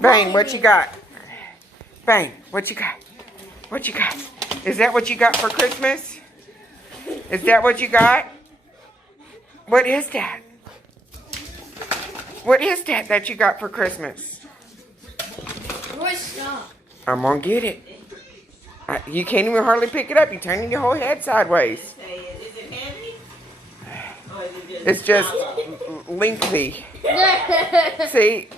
Bane, what you got? Bane, what you got? What you got? Is that what you got for Christmas? Is that what you got? What is that? What is that you got for Christmas? I'm gonna get it. You can't even hardly pick it up. You're turning your whole head sideways. Is it heavy? Or is it It's just lengthy. See?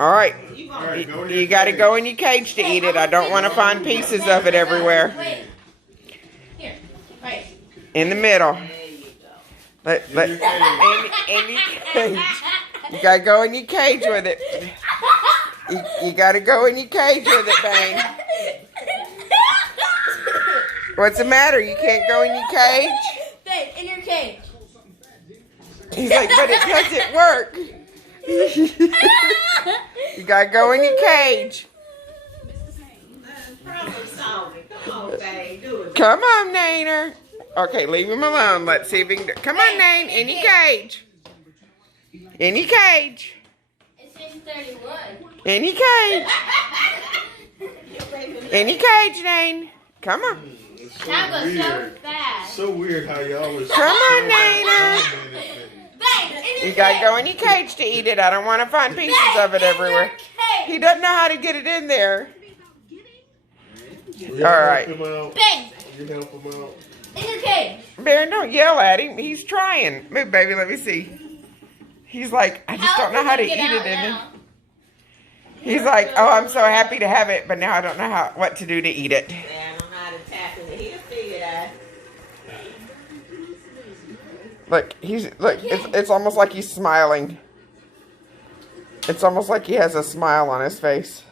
Alright. You gotta go in your cage to eat it. I don't want to find pieces of it everywhere. Here, right. In the middle. There you go. In your cage. You gotta go in your cage with it. You gotta go in your cage with it, Bane. What's the matter? You can't go in your cage? Babe, in your cage. He's like, but it doesn't work. You gotta go in your cage. Problem solving. Come on, babe. Do it. Come on, Nainer. Okay, leave him alone. Let's see if he can do it. Come on, Nane. In your cage. In your cage. It's 6:31. In your cage. In your cage, Nane. Come on. Time goes so fast. So weird how you always. Come on, Nainer. Babe, in your You gotta cage. go in your cage to eat it. I don't want to find pieces of it everywhere. He doesn't know how to get it in there. You All right. Help him out. Babe, You help him out. in your cage. Baron, don't yell at him. He's trying. Move, baby. Let me see. He's like, I just don't know how to eat it in there. He's like, oh, I'm so happy to have it, but now I don't know what to do to eat it. Yeah, I don't know how to tap in it. He'll figure it out. Look, it's almost like he's smiling. It's almost like he has a smile on his face.